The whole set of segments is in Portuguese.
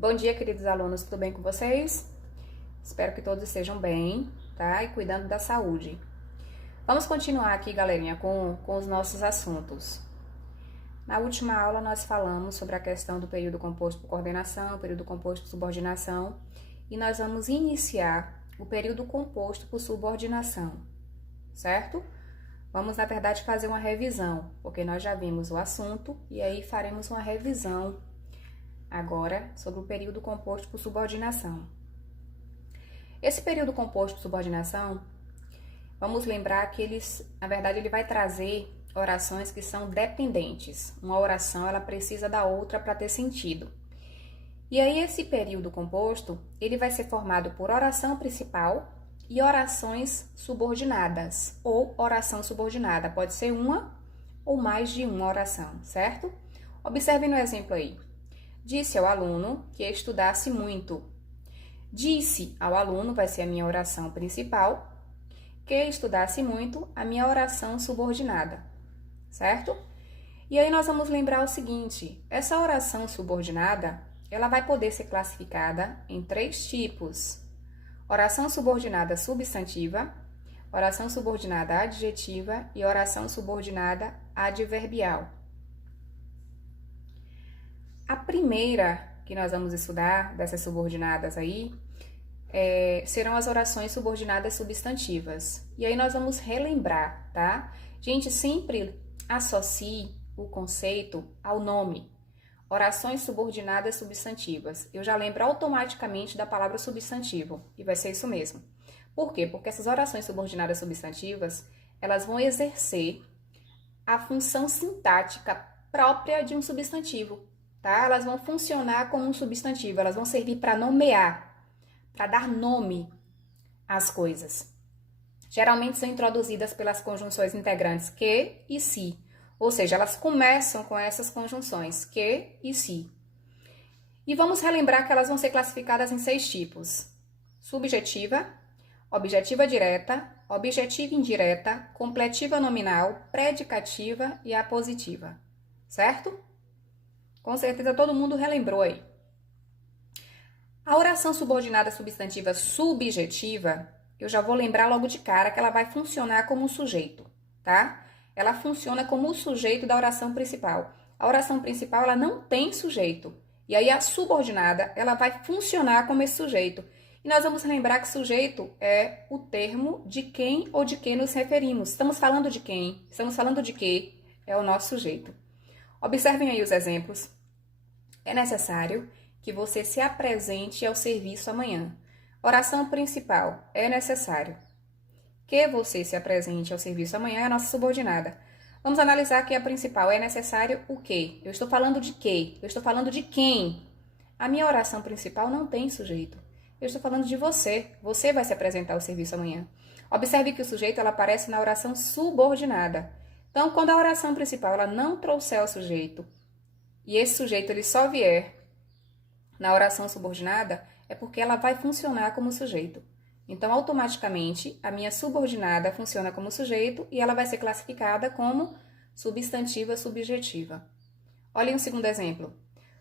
Bom dia, queridos alunos, tudo bem com vocês? Espero que todos estejam bem, tá? E cuidando da saúde. Vamos continuar aqui, galerinha, com os nossos assuntos. Na última aula, nós falamos sobre a questão do período composto por coordenação, período composto por subordinação, e nós vamos iniciar o período composto por subordinação, certo? Vamos, na verdade, fazer uma revisão, porque nós já vimos o assunto, e aí faremos uma revisão agora sobre o período composto por subordinação. Esse período composto por subordinação, vamos lembrar que na verdade, ele vai trazer orações que são dependentes. Uma oração, ela precisa da outra para ter sentido. E aí, esse período composto, ele vai ser formado por oração principal e orações subordinadas, ou oração subordinada. Pode ser uma ou mais de uma oração, certo? Observem no exemplo aí. Disse ao aluno que estudasse muito. Disse ao aluno vai ser a minha oração principal, que estudasse muito, a minha oração subordinada, certo? E aí nós vamos lembrar o seguinte, essa oração subordinada, ela vai poder ser classificada em 3 tipos. Oração subordinada substantiva, oração subordinada adjetiva e oração subordinada adverbial. A primeira que nós vamos estudar, dessas subordinadas aí, serão as orações subordinadas substantivas. E aí nós vamos relembrar, tá? Gente, sempre associe o conceito ao nome. Orações subordinadas substantivas. Eu já lembro automaticamente da palavra substantivo, e vai ser isso mesmo. Por quê? Porque essas orações subordinadas substantivas, elas vão exercer a função sintática própria de um substantivo. Tá? Elas vão funcionar como um substantivo, elas vão servir para nomear, para dar nome às coisas. Geralmente são introduzidas pelas conjunções integrantes que e se, ou seja, elas começam com essas conjunções que e se. E vamos relembrar que elas vão ser classificadas em 6 tipos: subjetiva, objetiva direta, objetiva indireta, completiva nominal, predicativa e apositiva, certo? Com certeza todo mundo relembrou aí. A oração subordinada substantiva subjetiva, eu já vou lembrar logo de cara que ela vai funcionar como um sujeito, tá? Ela funciona como o sujeito da oração principal. A oração principal, ela não tem sujeito. E aí a subordinada, ela vai funcionar como esse sujeito. E nós vamos lembrar que sujeito é o termo de quem ou de que nos referimos. Estamos falando de quem? Estamos falando de que? É o nosso sujeito. Observem aí os exemplos. É necessário que você se apresente ao serviço amanhã. Oração principal. É necessário que você se apresente ao serviço amanhã é a nossa subordinada. Vamos analisar que a principal é necessário o quê? Eu estou falando de quê? Eu estou falando de quem? A minha oração principal não tem sujeito. Eu estou falando de você. Você vai se apresentar ao serviço amanhã. Observe que o sujeito ela aparece na oração subordinada. Então, quando a oração principal ela não trouxer o sujeito, e esse sujeito ele só vier na oração subordinada, é porque ela vai funcionar como sujeito. Então, automaticamente, a minha subordinada funciona como sujeito e ela vai ser classificada como substantiva subjetiva. Olhem o segundo exemplo.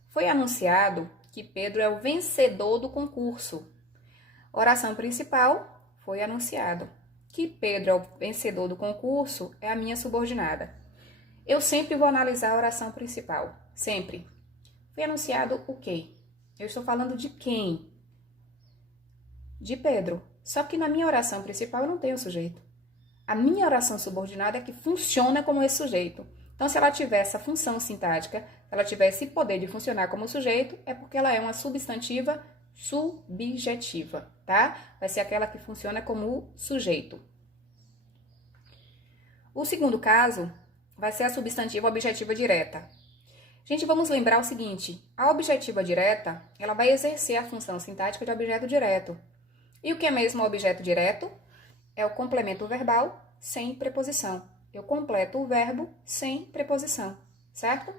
Foi anunciado que Pedro é o vencedor do concurso. Oração principal, foi anunciado. Que Pedro é o vencedor do concurso é a minha subordinada. Eu sempre vou analisar a oração principal. Sempre. Foi anunciado o quê? Eu estou falando de quem? De Pedro. Só que na minha oração principal eu não tenho sujeito. A minha oração subordinada é que funciona como esse sujeito. Então, se ela tiver essa função sintática, se ela tiver esse poder de funcionar como sujeito, é porque ela é uma substantiva subjetiva, tá? Vai ser aquela que funciona como sujeito. O segundo caso vai ser a substantiva objetiva direta. Gente, vamos lembrar o seguinte, a objetiva direta, ela vai exercer a função sintática de objeto direto. E o que é mesmo objeto direto? É o complemento verbal sem preposição. Eu completo o verbo sem preposição, certo?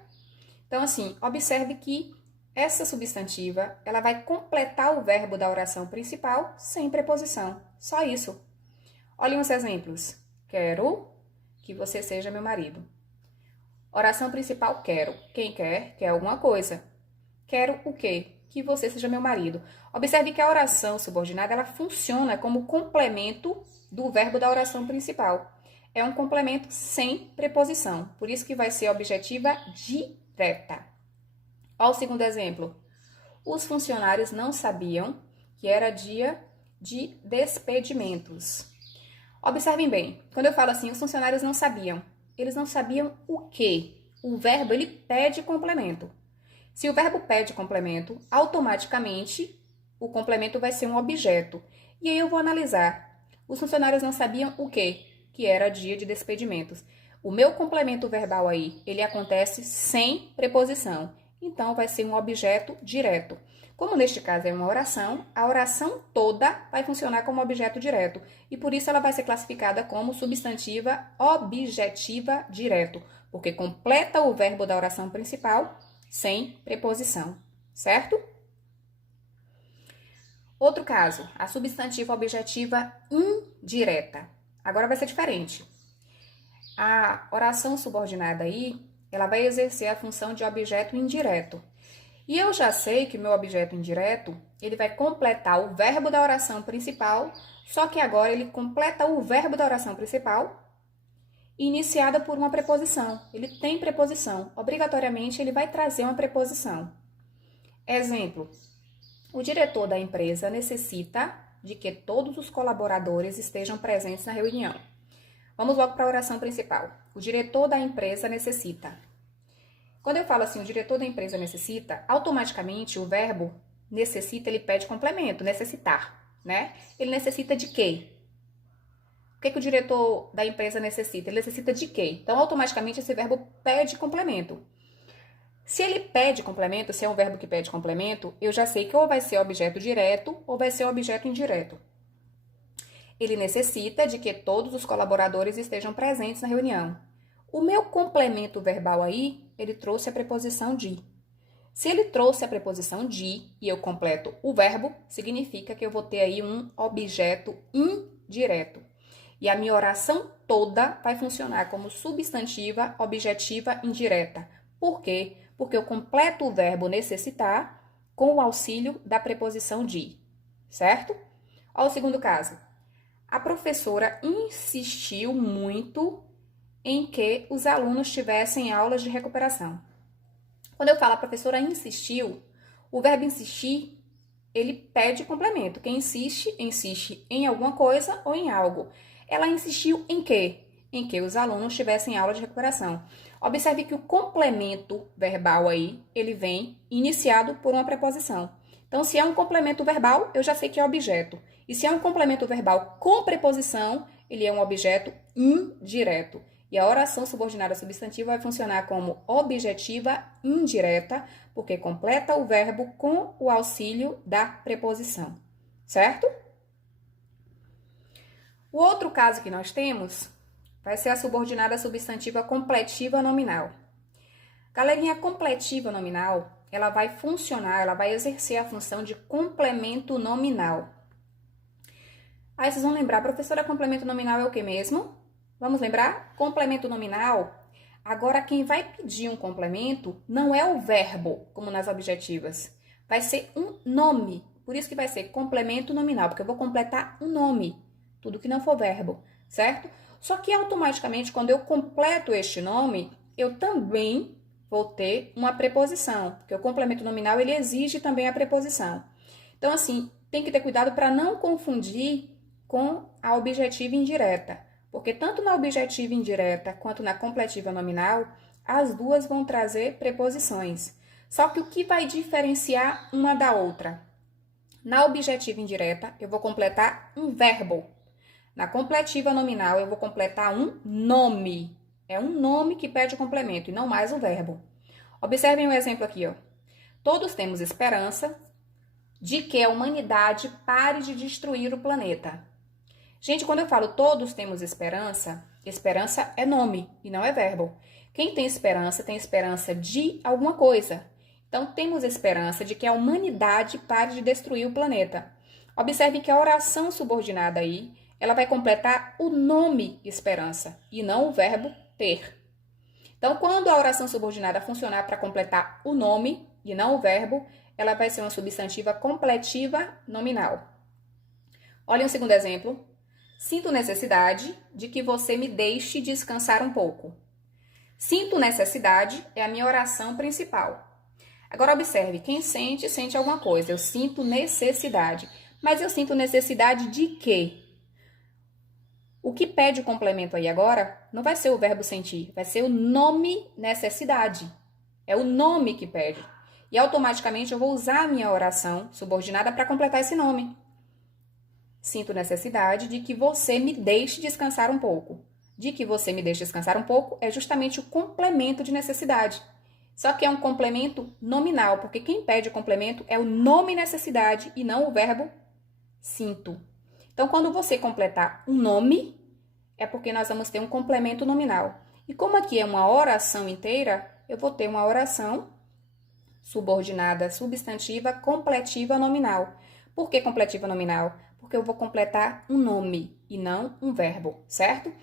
Então, assim, observe que essa substantiva, ela vai completar o verbo da oração principal sem preposição. Só isso. Olhem os exemplos. Quero que você seja meu marido. Oração principal, quero. Quem quer, quer alguma coisa. Quero o quê? que você seja meu marido. Observe que a oração subordinada, ela funciona como complemento do verbo da oração principal. É um complemento sem preposição, por isso que vai ser objetiva direta. Olha o segundo exemplo. Os funcionários não sabiam que era dia de despedimentos. Observem bem, quando eu falo assim, os funcionários não sabiam, eles não sabiam o quê? O verbo, ele pede complemento. Se o verbo pede complemento, automaticamente o complemento vai ser um objeto. E aí eu vou analisar. Os funcionários não sabiam o quê? Que era dia de despedimentos. O meu complemento verbal aí, ele acontece sem preposição. Então, vai ser um objeto direto. Como neste caso é uma oração, a oração toda vai funcionar como objeto direto. E por isso ela vai ser classificada como substantiva objetiva direto, porque completa o verbo da oração principal sem preposição, certo? Outro caso, a substantiva objetiva indireta. Agora vai ser diferente. A oração subordinada aí, ela vai exercer a função de objeto indireto. E eu já sei que o meu objeto indireto, ele vai completar o verbo da oração principal, só que agora ele completa o verbo da oração principal iniciada por uma preposição. Ele tem preposição. Obrigatoriamente, ele vai trazer uma preposição. Exemplo, o diretor da empresa necessita de que todos os colaboradores estejam presentes na reunião. Vamos logo para a oração principal. O diretor da empresa necessita. Quando eu falo assim, o diretor da empresa necessita, automaticamente o verbo necessita, ele pede complemento, necessitar, né? Ele necessita de quê? O que o diretor da empresa necessita? Ele necessita de quê? Então, automaticamente, esse verbo pede complemento. Se ele pede complemento, se é um verbo que pede complemento, eu já sei que ou vai ser objeto direto ou vai ser objeto indireto. Ele necessita de que todos os colaboradores estejam presentes na reunião. O meu complemento verbal aí, ele trouxe a preposição de. Se ele trouxe a preposição de e eu completo o verbo, significa que eu vou ter aí um objeto indireto. E a minha oração toda vai funcionar como substantiva objetiva indireta. Por quê? Porque eu completo o verbo necessitar com o auxílio da preposição de, certo? Olha o segundo caso. A professora insistiu muito em que os alunos tivessem aulas de recuperação. Quando eu falo a professora insistiu, o verbo insistir, ele pede complemento. Quem insiste, insiste em alguma coisa ou em algo. Ela insistiu em quê? Em que os alunos tivessem aula de recuperação. Observe que o complemento verbal aí, ele vem iniciado por uma preposição. Então, se é um complemento verbal, eu já sei que é objeto. E se é um complemento verbal com preposição, ele é um objeto indireto. E a oração subordinada substantiva vai funcionar como objetiva indireta, porque completa o verbo com o auxílio da preposição, certo? O outro caso que nós temos vai ser a subordinada substantiva completiva nominal. Galerinha, completiva nominal, ela vai funcionar, ela vai exercer a função de complemento nominal. Aí vocês vão lembrar, professora, complemento nominal é o que mesmo? Vamos lembrar? Complemento nominal, agora quem vai pedir um complemento não é o verbo, como nas objetivas. Vai ser um nome, por isso que vai ser complemento nominal, porque eu vou completar um nome, tudo que não for verbo, certo? Só que automaticamente, quando eu completo este nome, eu também vou ter uma preposição, porque o complemento nominal, ele exige também a preposição. Então, assim, tem que ter cuidado para não confundir com a objetiva indireta. Porque tanto na objetiva indireta quanto na completiva nominal, as duas vão trazer preposições. Só que o que vai diferenciar uma da outra? Na objetiva indireta, eu vou completar um verbo. Na completiva nominal, eu vou completar um nome. É um nome que pede o complemento e não mais o verbo. Observem o exemplo aqui, ó. Todos temos esperança de que a humanidade pare de destruir o planeta. Gente, quando eu falo todos temos esperança, esperança é nome e não é verbo. Quem tem esperança de alguma coisa. Então, temos esperança de que a humanidade pare de destruir o planeta. Observe que a oração subordinada aí, ela vai completar o nome esperança e não o verbo ter. Então, quando a oração subordinada funcionar para completar o nome e não o verbo, ela vai ser uma substantiva completiva nominal. Olha um segundo exemplo. Sinto necessidade de que você me deixe descansar um pouco. Sinto necessidade é a minha oração principal. Agora observe, quem sente, sente alguma coisa. Eu sinto necessidade. Mas eu sinto necessidade de quê? O que pede o complemento aí agora não vai ser o verbo sentir, vai ser o nome necessidade. É o nome que pede. E automaticamente eu vou usar a minha oração subordinada para completar esse nome. Sinto necessidade de que você me deixe descansar um pouco. De que você me deixe descansar um pouco é justamente o complemento de necessidade. Só que é um complemento nominal, porque quem pede o complemento é o nome necessidade e não o verbo sinto. Então, quando você completar um nome, é porque nós vamos ter um complemento nominal. E como aqui é uma oração inteira, eu vou ter uma oração subordinada substantiva completiva nominal. Por que completiva nominal? Porque eu vou completar um nome e não um verbo, certo?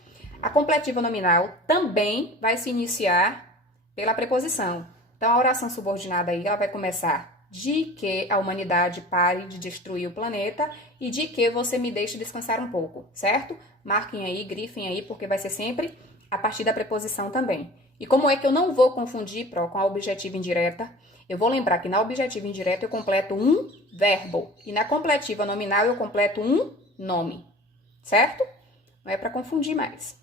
A completiva nominal também vai se iniciar pela preposição. Então, a oração subordinada aí, ela vai começar de que a humanidade pare de destruir o planeta e de que você me deixe descansar um pouco, certo? Marquem aí, grifem aí, porque vai ser sempre a partir da preposição também. E como é que eu não vou confundir, com a objetiva indireta? Eu vou lembrar que na objetiva indireta eu completo um verbo e na completiva nominal eu completo um nome, certo? Não é para confundir mais.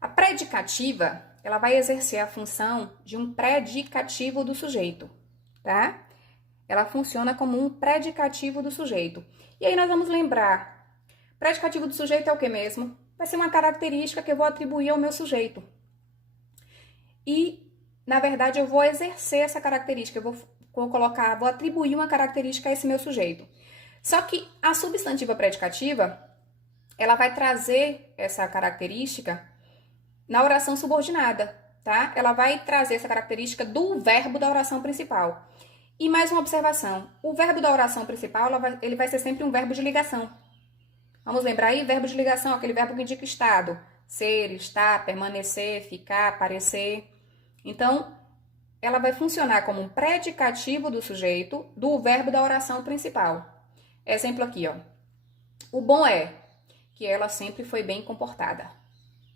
A predicativa, ela vai exercer a função de um predicativo do sujeito, tá? Ela funciona como um predicativo do sujeito. E aí nós vamos lembrar, predicativo do sujeito é o que mesmo? Vai ser uma característica que eu vou atribuir ao meu sujeito. E, na verdade, eu vou exercer essa característica, vou atribuir uma característica a esse meu sujeito. Só que a substantiva predicativa, ela vai trazer essa característica na oração subordinada, tá? Ela vai trazer essa característica do verbo da oração principal. E mais uma observação, o verbo da oração principal, ele vai ser sempre um verbo de ligação. Vamos lembrar aí, verbo de ligação, aquele verbo que indica estado. Ser, estar, permanecer, ficar, aparecer. Então, ela vai funcionar como um predicativo do sujeito do verbo da oração principal. Exemplo aqui, ó. O bom é que ela sempre foi bem comportada.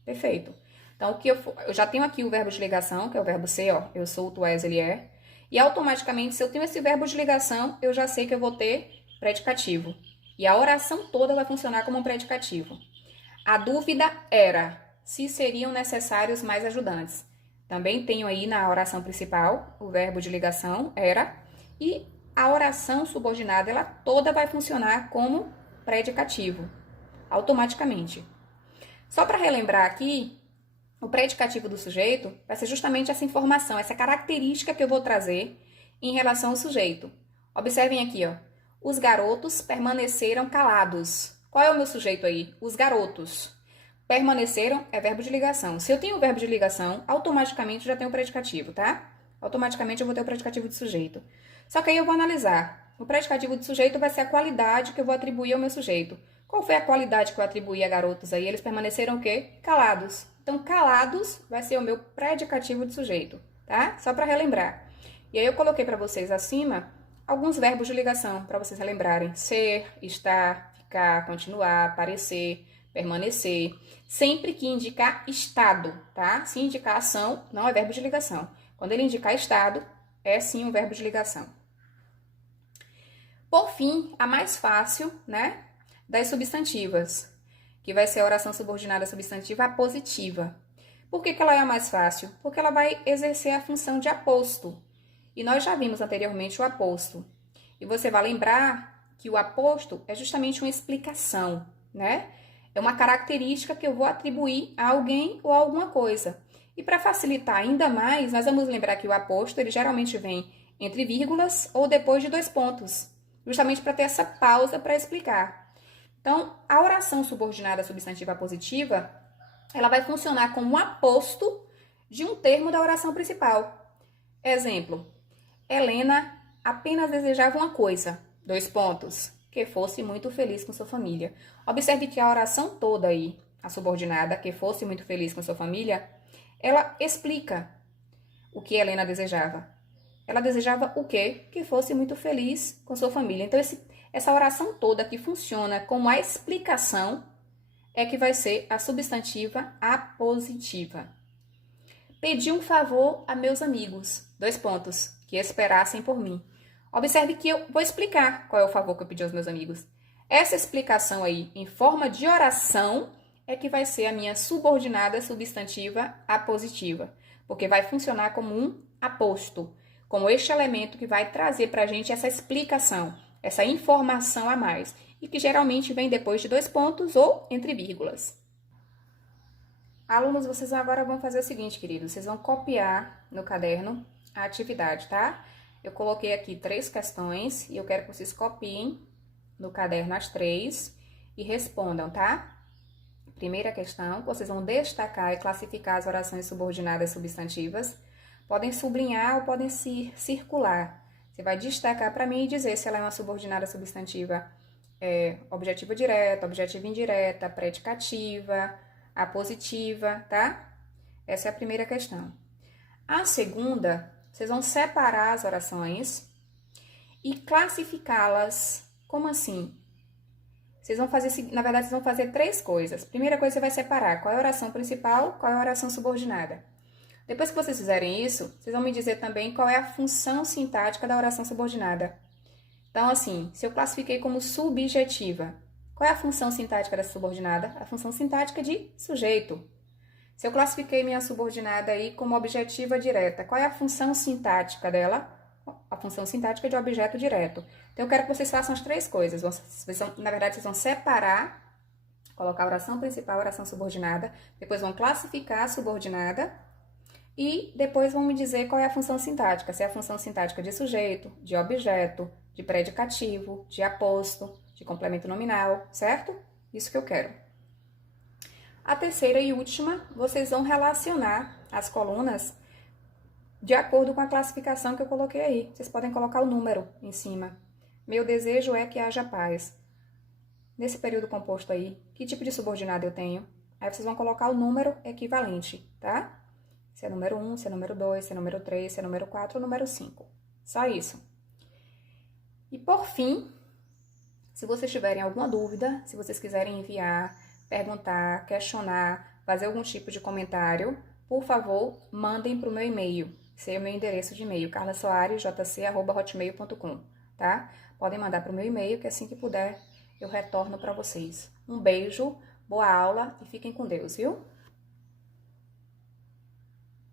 Perfeito. Então, eu já tenho aqui o verbo de ligação, que é o verbo ser, ó. Eu sou, tu és, ele é. E automaticamente, se eu tenho esse verbo de ligação, eu já sei que eu vou ter predicativo. E a oração toda vai funcionar como um predicativo. A dúvida era se seriam necessários mais ajudantes. Também tenho aí na oração principal o verbo de ligação, era. E a oração subordinada, ela toda vai funcionar como predicativo, automaticamente. Só para relembrar aqui, o predicativo do sujeito vai ser justamente essa informação, essa característica que eu vou trazer em relação ao sujeito. Observem aqui, ó. Os garotos permaneceram calados. Qual é o meu sujeito aí? Os garotos. Permaneceram é verbo de ligação. Se eu tenho o verbo de ligação, automaticamente eu já tenho o predicativo, tá? Automaticamente eu vou ter o predicativo de sujeito. Só que aí eu vou analisar. O predicativo de sujeito vai ser a qualidade que eu vou atribuir ao meu sujeito. Qual foi a qualidade que eu atribuí a garotos aí? Eles permaneceram o quê? Calados. Então, calados vai ser o meu predicativo de sujeito, tá? Só para relembrar. E aí eu coloquei para vocês acima alguns verbos de ligação, para vocês relembrarem. Ser, estar, ficar, continuar, parecer, permanecer. Sempre que indicar estado, tá? Se indicar ação, não é verbo de ligação. Quando ele indicar estado, é sim um verbo de ligação. Por fim, a mais fácil, né, das substantivas, que vai ser a oração subordinada substantiva apositiva. Por que ela é a mais fácil? Porque ela vai exercer a função de aposto. E nós já vimos anteriormente o aposto. E você vai lembrar que o aposto é justamente uma explicação, né? É uma característica que eu vou atribuir a alguém ou a alguma coisa. E para facilitar ainda mais, nós vamos lembrar que o aposto, ele geralmente vem entre vírgulas ou depois de 2 pontos, justamente para ter essa pausa para explicar. Então, a oração subordinada substantiva apositiva, ela vai funcionar como um aposto de um termo da oração principal. Exemplo, Helena apenas desejava uma coisa, 2 pontos, que fosse muito feliz com sua família. Observe que a oração toda aí, a subordinada, que fosse muito feliz com sua família, ela explica o que Helena desejava. Ela desejava o quê? Que fosse muito feliz com sua família. Então, essa oração toda que funciona como a explicação é que vai ser a substantiva apositiva. Pedi um favor a meus amigos, que esperassem por mim. Observe que eu vou explicar qual é o favor que eu pedi aos meus amigos. Essa explicação aí, em forma de oração, é que vai ser a minha subordinada substantiva apositiva, porque vai funcionar como um aposto, como este elemento que vai trazer para a gente essa explicação, essa informação a mais, e que geralmente vem depois de 2 pontos ou entre vírgulas. Alunos, vocês agora vão fazer o seguinte, queridos, vocês vão copiar no caderno a atividade, tá? Eu coloquei aqui 3 questões e eu quero que vocês copiem no caderno as 3 e respondam, tá? Primeira questão, vocês vão destacar e classificar as orações subordinadas substantivas. Podem sublinhar ou podem circular. Você vai destacar para mim e dizer se ela é uma subordinada substantiva objetiva direta, objetiva indireta, predicativa, apositiva, tá? Essa é a primeira questão. A segunda, vocês vão separar as orações e classificá-las. Como assim? Vocês vão fazer, na verdade, vocês vão fazer 3 coisas. Primeira coisa, você vai separar qual é a oração principal, qual é a oração subordinada. Depois que vocês fizerem isso, vocês vão me dizer também qual é a função sintática da oração subordinada. Então, assim, se eu classifiquei como subjetiva, qual é a função sintática dessa subordinada? A função sintática de sujeito. Se eu classifiquei minha subordinada aí como objetiva direta, qual é a função sintática dela? A função sintática de objeto direto. Então, eu quero que vocês façam as 3 coisas. Na verdade, vocês vão separar, colocar a oração principal, a oração subordinada, depois vão classificar a subordinada e depois vão me dizer qual é a função sintática. Se é a função sintática de sujeito, de objeto, de predicativo, de aposto, de complemento nominal, certo? Isso que eu quero. A terceira e última, vocês vão relacionar as colunas de acordo com a classificação que eu coloquei aí. Vocês podem colocar o número em cima. Meu desejo é que haja paz. Nesse período composto aí, que tipo de subordinado eu tenho? Aí vocês vão colocar o número equivalente, tá? Se é número 1, se é número 2, se é número 3, se é número 4 ou número 5. Só isso. E por fim, se vocês tiverem alguma dúvida, se vocês quiserem enviar, perguntar, questionar, fazer algum tipo de comentário, por favor, mandem para o meu e-mail. Esse é o meu endereço de e-mail, carlasoaresjc@hotmail.com, tá? Podem mandar para o meu e-mail, que assim que puder eu retorno para vocês. Um beijo, boa aula e fiquem com Deus, viu?